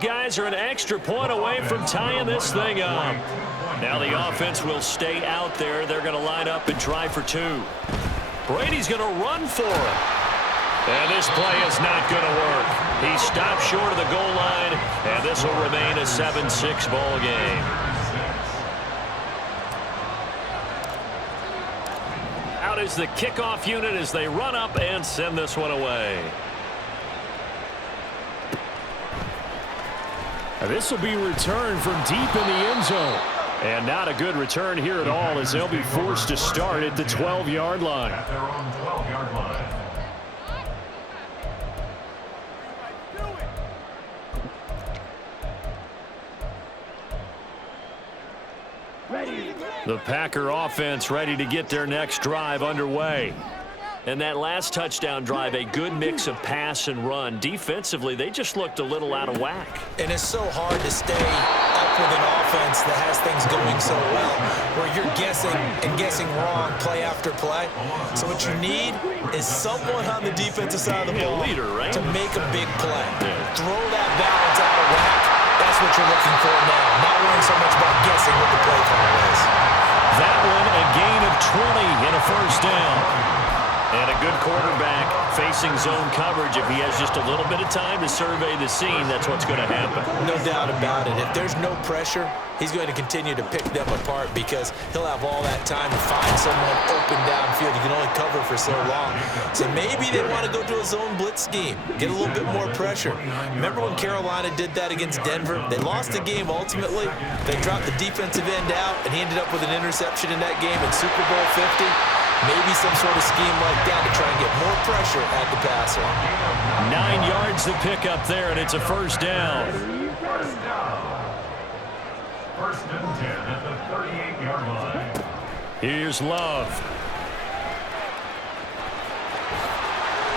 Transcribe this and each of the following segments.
Guys are an extra point away from tying this thing up. Now the offense will stay out there. They're going to line up and try for two. Brady's going to run for it. And this play is not going to work. He stopped short of the goal line, and this will remain a 7-6 ball game. Out is the kickoff unit as they run up and send this one away. This will be returned from deep in the end zone. And not a good return here at all as they'll be forced to start at the 12-yard line. At their own 12-yard line. The Packer offense ready to get their next drive underway. And that last touchdown drive, a good mix of pass and run. Defensively, they just looked a little out of whack. And it's so hard to stay up with an offense that has things going so well, where you're guessing and guessing wrong play after play. So what you need is someone on the defensive side of the ball to make a big play. Throw that balance out of whack. That's what you're looking for now. Not worrying so much about guessing what the play call is. That one, a gain of 20 and a first down. And a good quarterback facing zone coverage. If he has just a little bit of time to survey the scene, that's what's going to happen. No doubt about it. If there's no pressure, he's going to continue to pick them apart because he'll have all that time to find someone open downfield. You can only cover for so long. So maybe they want to go to a zone blitz scheme, get a little bit more pressure. Remember when Carolina did that against Denver? They lost the game ultimately. They dropped the defensive end out, and he ended up with an interception in that game in Super Bowl 50. Maybe some sort of scheme like that to try and get more pressure at the passer. 9 yards to pick up there, and it's a first down. First and 10 at the 38-yard line. Here's Love.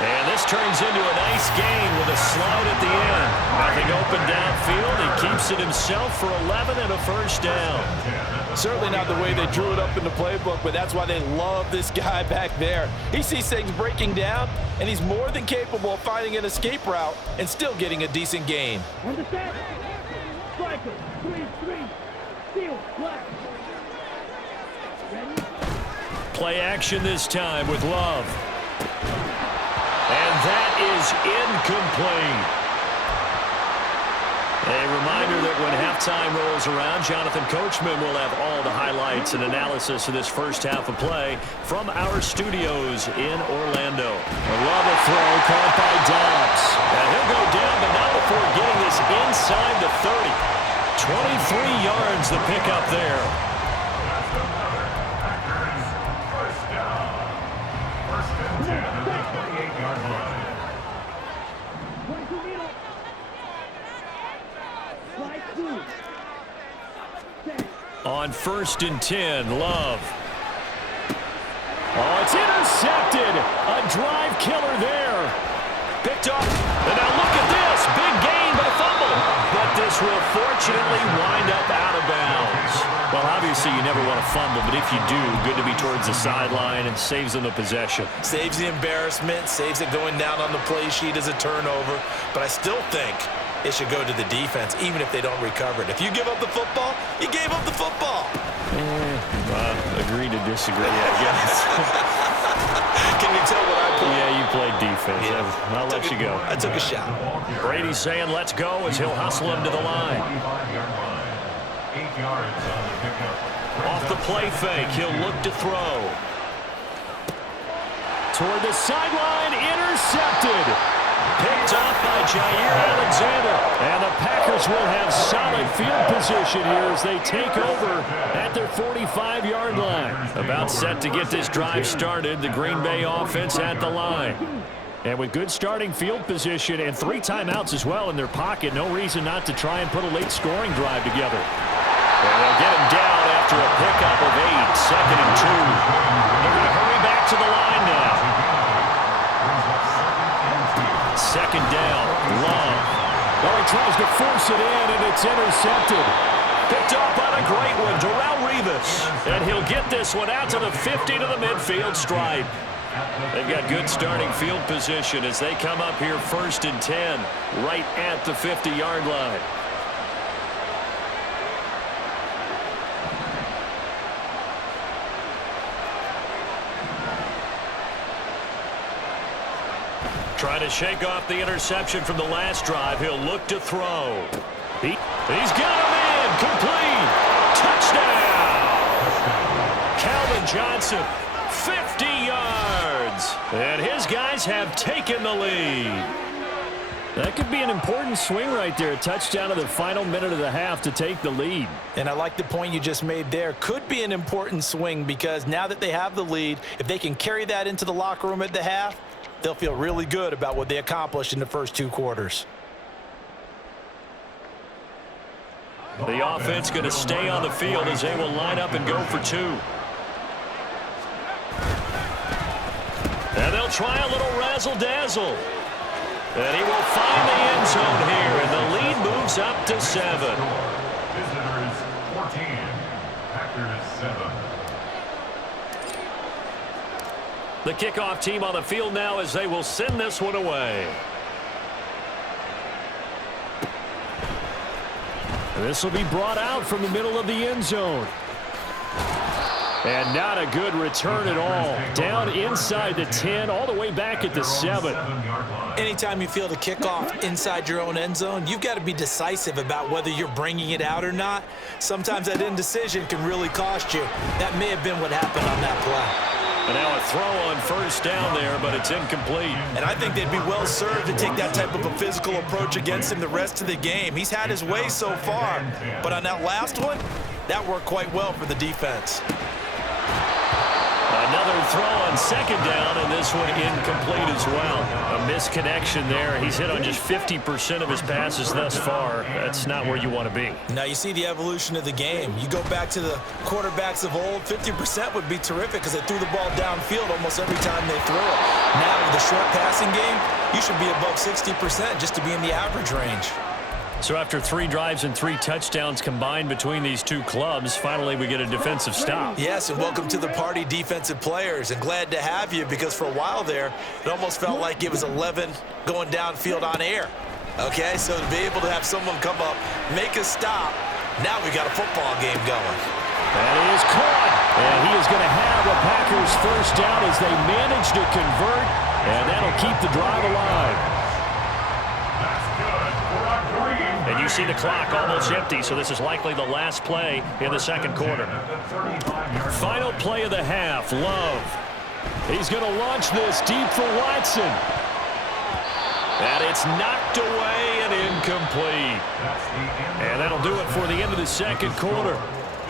And this turns into a nice gain with a slide at the end. Nothing open downfield. He keeps it himself for 11 and a first down. Certainly not the way they drew it up in the playbook, but that's why they love this guy back there. He sees things breaking down, and he's more than capable of finding an escape route and still getting a decent gain. Understand? Striker, 3-3, steal, black. Ready? Play action this time with Love. And that is incomplete. A reminder that when halftime rolls around, Jonathan Coachman will have all the highlights and analysis of this first half of play from our studios in Orlando. A Love throw caught by Dobbs. And he'll go down, but not before getting this inside the 30. 23 yards the pickup there. First and 10 at the 28-yard line. On first and 10, Love. Oh, it's intercepted. A drive killer there. Picked up. And now look at this. Big gain, but a fumble. But this will fortunately wind up out of bounds. Well, obviously you never want to fumble, but if you do, good to be towards the sideline and saves them the possession. Saves the embarrassment, saves it going down on the play sheet as a turnover. But I still think it should go to the defense, even if they don't recover it. If you give up the football, you gave up the football. Agree to disagree, I guess. Can you tell what I played? Yeah, you played defense. Yeah. I'll let you go. I took a shot. Brady's saying let's go as he'll hustle him to the line. 8 yards on the pickup. Off the play fake, he'll look to throw. Toward the sideline, intercepted. Picked off by Jair Alexander. And the Packers will have solid field position here as they take over at their 45-yard line. About set to get this drive started, the Green Bay offense at the line. And with good starting field position and 3 timeouts as well in their pocket, no reason not to try and put a late scoring drive together. And they'll get him down after a pickup of 8, second and 2. They're going to hurry back to the line now. Second down, Love. Well, he tries to force it in, and it's intercepted. Picked off on a great one, Darrelle Revis. And he'll get this one out to the 50 to the midfield stripe. They've got good starting field position as they come up here 1st and 10, right at the 50-yard line. Trying to shake off the interception from the last drive. He'll look to throw. He's got him in. Complete. Touchdown. Calvin Johnson, 50 yards. And his guys have taken the lead. That could be an important swing right there. A touchdown in the final minute of the half to take the lead. And I like the point you just made there. Could be an important swing because now that they have the lead, if they can carry that into the locker room at the half, they'll feel really good about what they accomplished in the first 2 quarters. The offense going to stay on the field as they will line up and go for 2. And they'll try a little razzle-dazzle. And he will find the end zone here, and the lead moves up to 7. Visitors 14, Packers 7. The kickoff team on the field now as they will send this one away. This will be brought out from the middle of the end zone. And not a good return at all. Down inside the 10, all the way back at the 7. Anytime you feel the kickoff inside your own end zone, you've got to be decisive about whether you're bringing it out or not. Sometimes that indecision can really cost you. That may have been what happened on that play. And now a throw on 1st down there, but it's incomplete. And I think they'd be well served to take that type of a physical approach against him the rest of the game. He's had his way so far, but on that last one, that worked quite well for the defense. Another throw on 2nd down, and this one incomplete as well. A misconnection there. He's hit on just 50% of his passes thus far. That's not where you want to be. Now you see the evolution of the game. You go back to the quarterbacks of old, 50% would be terrific because they threw the ball downfield almost every time they threw it. Now with the short passing game, you should be above 60% just to be in the average range. So after 3 drives and 3 touchdowns combined between these 2 clubs, finally we get a defensive stop. Yes, and welcome to the party, defensive players, and glad to have you because for a while there, it almost felt like it was 11 going downfield on air. Okay, so to be able to have someone come up, make a stop, now we got a football game going. And he is caught, and he is going to have a Packers 1st down as they manage to convert, and that'll keep the drive alive. And you see the clock almost empty, so this is likely the last play in the 2nd quarter. Final play of the half, Love. He's going to launch this deep for Watson. And it's knocked away and incomplete. And that'll do it for the end of the 2nd quarter.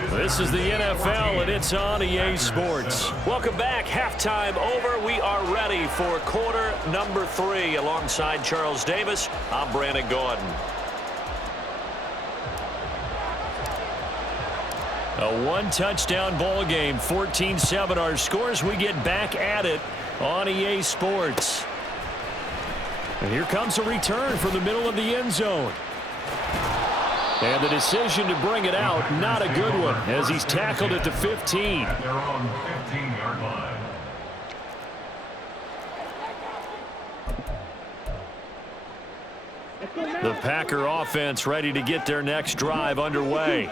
This is the NFL, and it's on EA Sports. Welcome back. Halftime over. We are ready for quarter number 3. Alongside Charles Davis, I'm Brandon Gordon. A 1-touchdown ball game, 14-7 our scores. We get back at it on EA Sports. And here comes a return from the middle of the end zone. And the decision to bring it out, not a good one, as he's tackled at the 15. At their own 15-yard line. The Packer offense ready to get their next drive underway.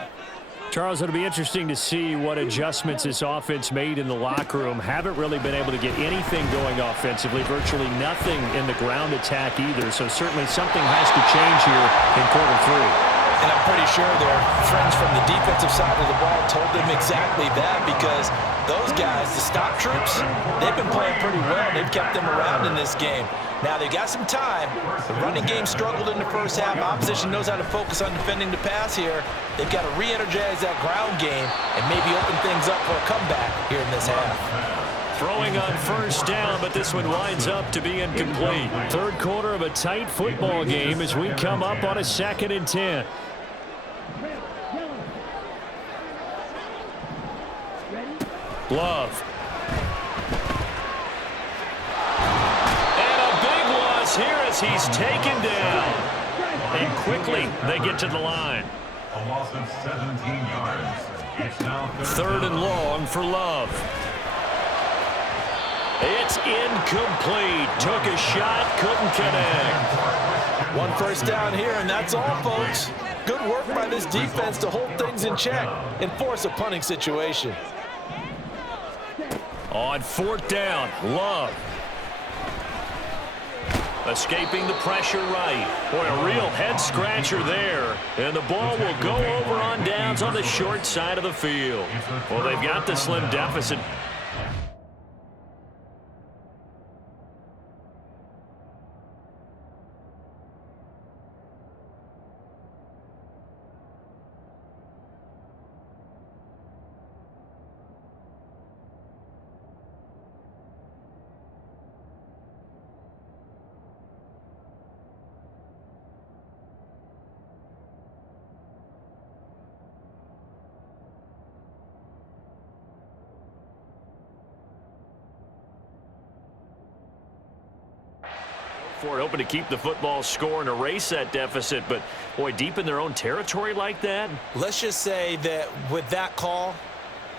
Charles, it'll be interesting to see what adjustments this offense made in the locker room. Haven't really been able to get anything going offensively, virtually nothing in the ground attack either. So certainly something has to change here in quarter 3. And I'm pretty sure their friends from the defensive side of the ball told them exactly that because those guys, the stop troops, they've been playing pretty well. They've kept them around in this game. Now, they got some time. The running game struggled in the first half. Opposition knows how to focus on defending the pass here. They've got to re-energize that ground game and maybe open things up for a comeback here in this half. Throwing on 1st down, but this one winds up to be incomplete. 3rd quarter of a tight football game as we come up on a 2nd and 10. Love. And a big loss here as he's taken down. And quickly they get to the line. A loss of 17 yards. It's now 3rd and long for Love. It's incomplete. Took a shot, couldn't connect. One first down here, and that's all, folks. Good work by this defense to hold things in check and force a punting situation. On fourth down, Love. Escaping the pressure right. Boy, a real head-scratcher there. And the ball will go over on downs on the short side of the field. Well, they've got the slim deficit. For hoping to keep the football score and erase that deficit, but boy, deep in their own territory like that. Let's just say that with that call,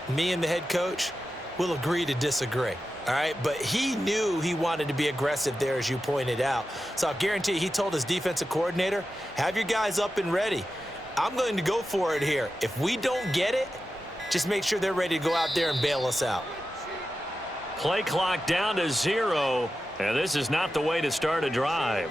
me and the head coach will agree to disagree. All right, but he knew he wanted to be aggressive there, as you pointed out. So I guarantee you, he told his defensive coordinator, have your guys up and ready. I'm going to go for it here. If we don't get it, just make sure they're ready to go out there and bail us out. Play clock down to 0. And this is not the way to start a drive.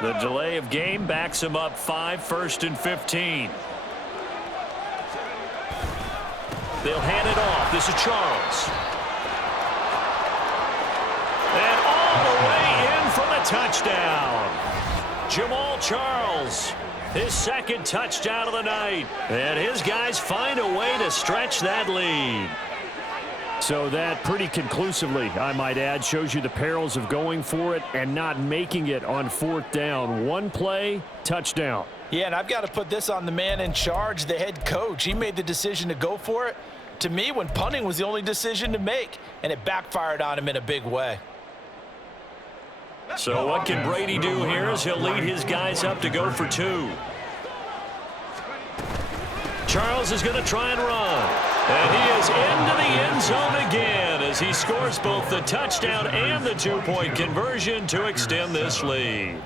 The delay of game backs him up 5, 1st and 15. They'll hand it off. This is Charles. And all the way in for the touchdown. Jamal Charles, his second touchdown of the night. And his guys find a way to stretch that lead. So that pretty conclusively, I might add, shows you the perils of going for it and not making it on fourth down. One play, touchdown. Yeah, and I've got to put this on the man in charge, the head coach. He made the decision to go for it. To me, when punting was the only decision to make, and it backfired on him in a big way. So what can Brady do here as he'll lead his guys up to go for 2. Charles is going to try and run. And he is into the end zone again as he scores both the touchdown and the 2-point conversion to extend this lead.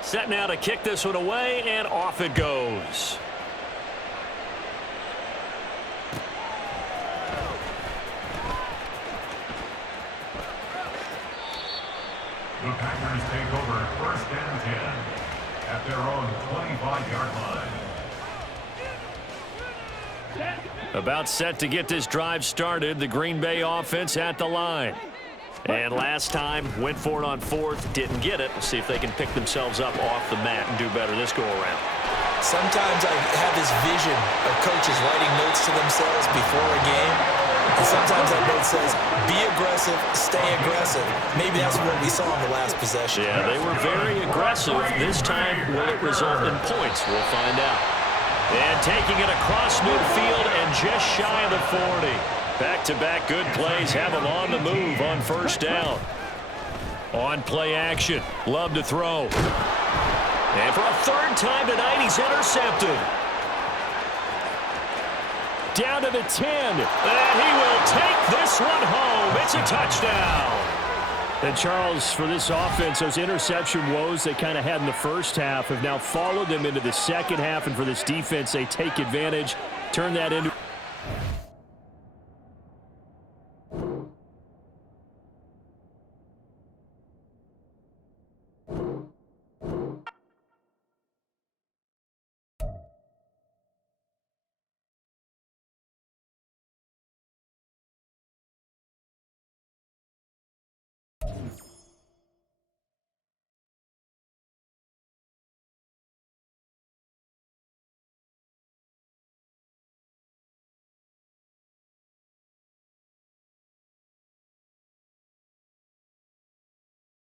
Set now to kick this one away, and off it goes. The Packers take over 1st and 10 at their own 25-yard line. About set to get this drive started, the Green Bay offense at the line. And last time, went for it on 4th, didn't get it. We'll see if they can pick themselves up off the mat and do better this go-around. Sometimes I have this vision of coaches writing notes to themselves before a game. And sometimes that note says, be aggressive, stay aggressive. Maybe that's what we saw in the last possession. Yeah, they were very aggressive. This time, will it result in points? We'll find out. And taking it across midfield and just shy of the 40. Back-to-back good plays have him on the move on 1st down. On play action, Love to throw. And for a 3rd time tonight, he's intercepted. Down to the 10. And he will take this one home. It's a touchdown. And Charles, for this offense, those interception woes they kind of had in the first half have now followed them into the second half. And for this defense, they take advantage, turn that into